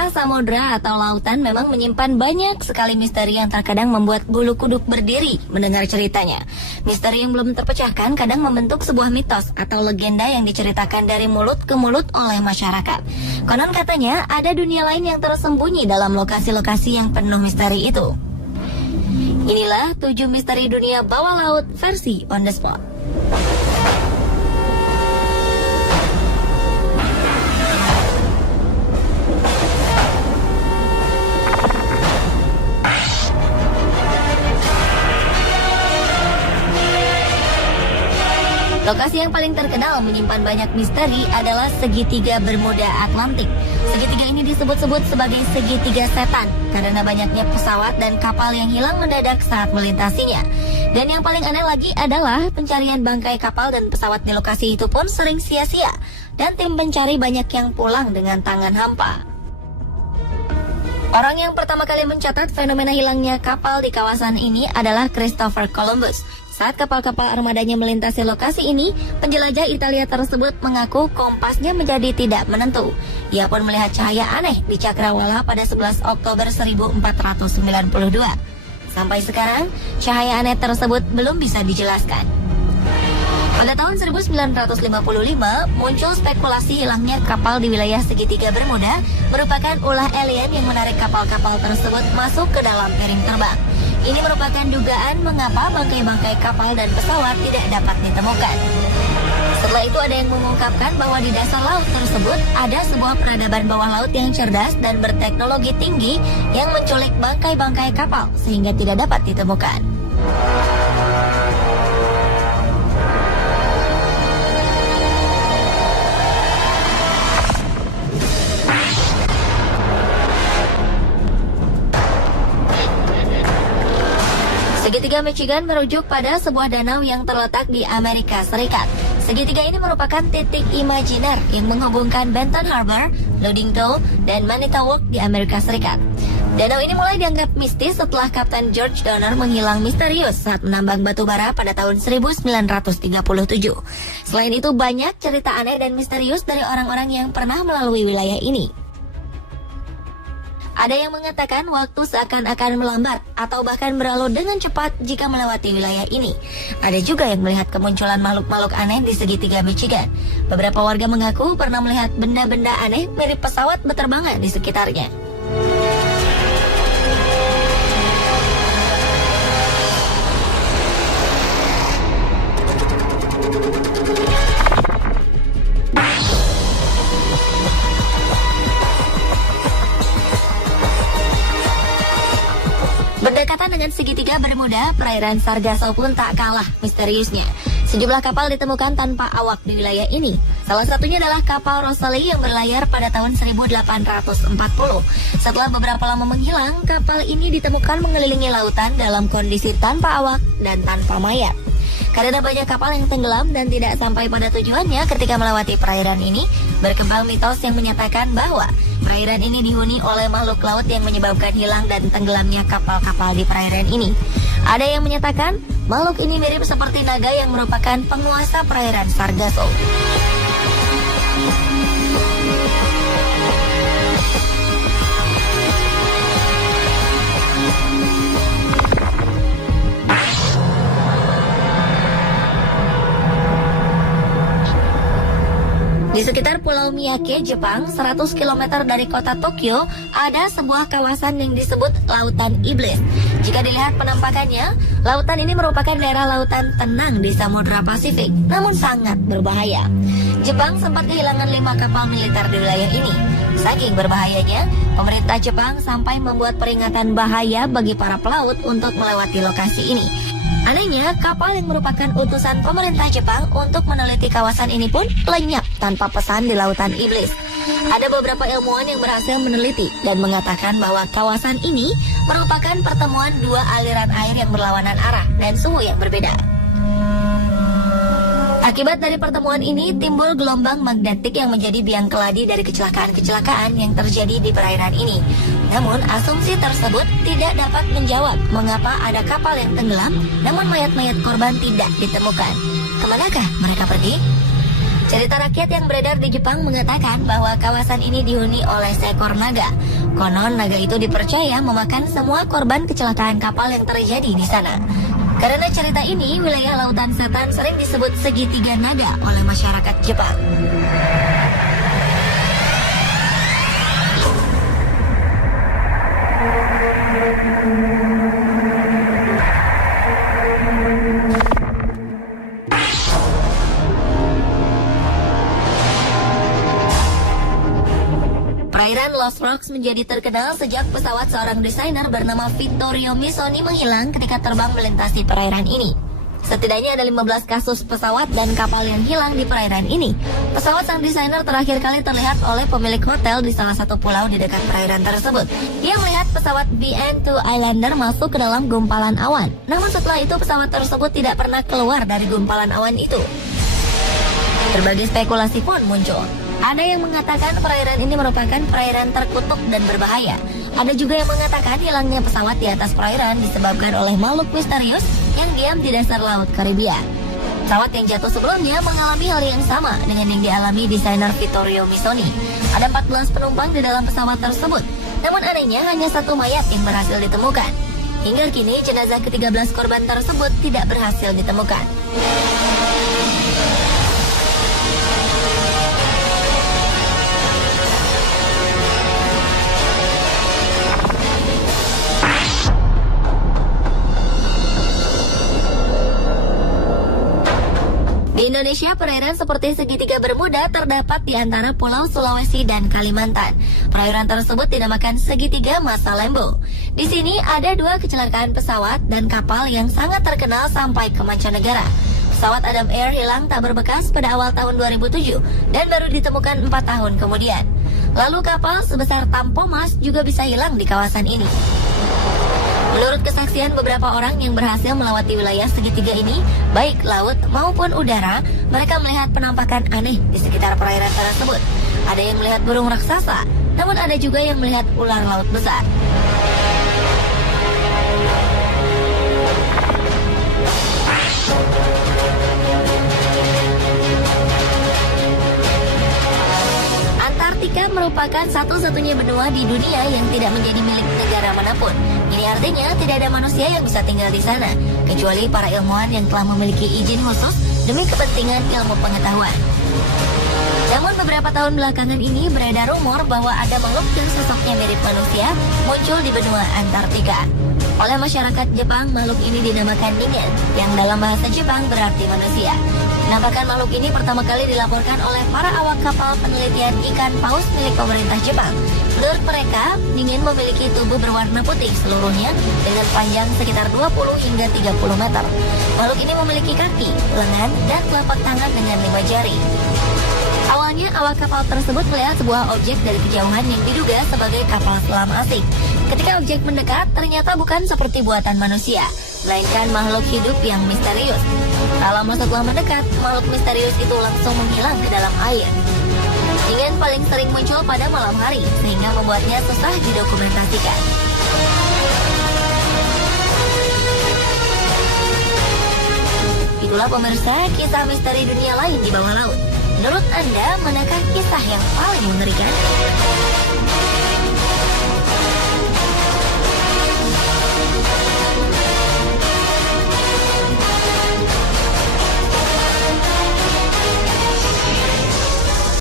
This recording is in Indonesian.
Pemirsa, samudra atau lautan memang menyimpan banyak sekali misteri yang terkadang membuat bulu kuduk berdiri mendengar ceritanya. Misteri yang belum terpecahkan kadang membentuk sebuah mitos atau legenda yang diceritakan dari mulut ke mulut oleh masyarakat. Konon katanya ada dunia lain yang tersembunyi dalam lokasi-lokasi yang penuh misteri itu. Inilah 7 misteri dunia bawah laut versi On The Spot. Lokasi yang paling terkenal menyimpan banyak misteri adalah segitiga Bermuda Atlantik. Segitiga ini disebut-sebut sebagai segitiga setan karena banyaknya pesawat dan kapal yang hilang mendadak saat melintasinya. Dan yang paling aneh lagi adalah pencarian bangkai kapal dan pesawat di lokasi itu pun sering sia-sia dan tim pencari banyak yang pulang dengan tangan hampa. Orang yang pertama kali mencatat fenomena hilangnya kapal di kawasan ini adalah Christopher Columbus. Saat kapal-kapal armadanya melintasi lokasi ini, penjelajah Italia tersebut mengaku kompasnya menjadi tidak menentu. Ia pun melihat cahaya aneh di cakrawala pada 11 Oktober 1492. Sampai sekarang, cahaya aneh tersebut belum bisa dijelaskan. Pada tahun 1955, muncul spekulasi hilangnya kapal di wilayah segitiga Bermuda merupakan ulah alien yang menarik kapal-kapal tersebut masuk ke dalam piring terbang. Ini merupakan dugaan mengapa bangkai-bangkai kapal dan pesawat tidak dapat ditemukan. Setelah itu ada yang mengungkapkan bahwa di dasar laut tersebut ada sebuah peradaban bawah laut yang cerdas dan berteknologi tinggi yang menculik bangkai-bangkai kapal sehingga tidak dapat ditemukan. Segitiga Michigan merujuk pada sebuah danau yang terletak di Amerika Serikat. Segitiga ini merupakan titik imajiner yang menghubungkan Benton Harbor, Ludington, dan Manitowoc di Amerika Serikat. Danau ini mulai dianggap mistis setelah Kapten George Donner menghilang misterius saat menambang batu bara pada tahun 1937. Selain itu, banyak cerita aneh dan misterius dari orang-orang yang pernah melalui wilayah ini. Ada yang mengatakan waktu seakan-akan melambat atau bahkan berlalu dengan cepat jika melewati wilayah ini. Ada juga yang melihat kemunculan makhluk-makhluk aneh di segitiga Michigan. Beberapa warga mengaku pernah melihat benda-benda aneh mirip pesawat berterbangan di sekitarnya. Berdekatan dengan segitiga Bermuda, perairan Sargasso pun tak kalah misteriusnya. Sejumlah kapal ditemukan tanpa awak di wilayah ini. Salah satunya adalah kapal Rosalie yang berlayar pada tahun 1840. Setelah beberapa lama menghilang, kapal ini ditemukan mengelilingi lautan dalam kondisi tanpa awak dan tanpa mayat. Karena banyak kapal yang tenggelam dan tidak sampai pada tujuannya ketika melewati perairan ini, berkembang mitos yang menyatakan bahwa perairan ini dihuni oleh makhluk laut yang menyebabkan hilang dan tenggelamnya kapal-kapal di perairan ini. Ada yang menyatakan makhluk ini mirip seperti naga yang merupakan penguasa perairan Sargasso. Di sekitar Pulau Miyake, Jepang, 100 km dari kota Tokyo, ada sebuah kawasan yang disebut Lautan Iblis. Jika dilihat penampakannya, lautan ini merupakan daerah lautan tenang di Samudra Pasifik, namun sangat berbahaya. Jepang sempat kehilangan 5 kapal militer di wilayah ini. Saking berbahayanya, pemerintah Jepang sampai membuat peringatan bahaya bagi para pelaut untuk melewati lokasi ini. Anehnya, kapal yang merupakan utusan pemerintah Jepang untuk meneliti kawasan ini pun lenyap tanpa pesan di Lautan Iblis. Ada beberapa ilmuwan yang berhasil meneliti dan mengatakan bahwa kawasan ini merupakan pertemuan 2 aliran air yang berlawanan arah dan suhu yang berbeda. Akibat dari pertemuan ini, timbul gelombang magnetik yang menjadi biang keladi dari kecelakaan-kecelakaan yang terjadi di perairan ini. Namun, asumsi tersebut tidak dapat menjawab mengapa ada kapal yang tenggelam, namun mayat-mayat korban tidak ditemukan. Kemanakah mereka pergi? Cerita rakyat yang beredar di Jepang mengatakan bahwa kawasan ini dihuni oleh seekor naga. Konon naga itu dipercaya memakan semua korban kecelakaan kapal yang terjadi di sana. Karena cerita ini, wilayah Lautan Setan sering disebut segitiga naga oleh masyarakat Jepang. Perairan Lost Rocks menjadi terkenal sejak pesawat seorang desainer bernama Vittorio Missoni menghilang ketika terbang melintasi perairan ini. Setidaknya ada 15 kasus pesawat dan kapal yang hilang di perairan ini. Pesawat sang desainer terakhir kali terlihat oleh pemilik hotel di salah satu pulau di dekat perairan tersebut. Dia melihat pesawat BN2 Islander masuk ke dalam gumpalan awan. Namun setelah itu pesawat tersebut tidak pernah keluar dari gumpalan awan itu. Berbagai spekulasi pun muncul. Ada yang mengatakan perairan ini merupakan perairan terkutuk dan berbahaya. Ada juga yang mengatakan hilangnya pesawat di atas perairan disebabkan oleh makhluk misterius yang diam di dasar laut Karibia. Pesawat yang jatuh sebelumnya mengalami hal yang sama dengan yang dialami desainer Vittorio Missoni. Ada 14 penumpang di dalam pesawat tersebut. Namun anehnya hanya satu mayat yang berhasil ditemukan. Hingga kini jenazah ke-13 korban tersebut tidak berhasil ditemukan. Di Indonesia, perairan seperti segitiga Bermuda terdapat di antara Pulau Sulawesi dan Kalimantan. Perairan tersebut dinamakan segitiga Masa Lembo. Di sini ada 2 kecelakaan pesawat dan kapal yang sangat terkenal sampai ke mancanegara. Pesawat Adam Air hilang tak berbekas pada awal tahun 2007 dan baru ditemukan 4 tahun kemudian. Lalu kapal sebesar Tampomas juga bisa hilang di kawasan ini. Menurut kesaksian beberapa orang yang berhasil melewati wilayah segitiga ini, baik laut maupun udara, mereka melihat penampakan aneh di sekitar perairan tersebut. Ada yang melihat burung raksasa, namun ada juga yang melihat ular laut besar. Antartika merupakan satu-satunya benua di dunia yang tidak menjadi milik negara manapun. Ini artinya tidak ada manusia yang bisa tinggal di sana, kecuali para ilmuwan yang telah memiliki izin khusus demi kepentingan ilmu pengetahuan. Namun beberapa tahun belakangan ini beredar rumor bahwa ada makhluk yang sosoknya mirip manusia muncul di benua Antartika. Oleh masyarakat Jepang, makhluk ini dinamakan Ningen, yang dalam bahasa Jepang berarti manusia. Penampakan makhluk ini pertama kali dilaporkan oleh para awak kapal penelitian ikan paus milik pemerintah Jepang. Menurut mereka, Ningen memiliki tubuh berwarna putih seluruhnya dengan panjang sekitar 20 hingga 30 meter. Makhluk ini memiliki kaki, lengan, dan telapak tangan dengan 5 jari. Awalnya, awak kapal tersebut melihat sebuah objek dari kejauhan yang diduga sebagai kapal selam asing. Ketika objek mendekat, ternyata bukan seperti buatan manusia, melainkan makhluk hidup yang misterius. Tak lama setelah mendekat, makhluk misterius itu langsung menghilang ke dalam air. Ningen paling sering muncul pada malam hari, sehingga membuatnya susah didokumentasikan. Itulah pemirsa kisah misteri dunia lain di bawah laut. Menurut Anda, manakah kisah yang paling mengerikan?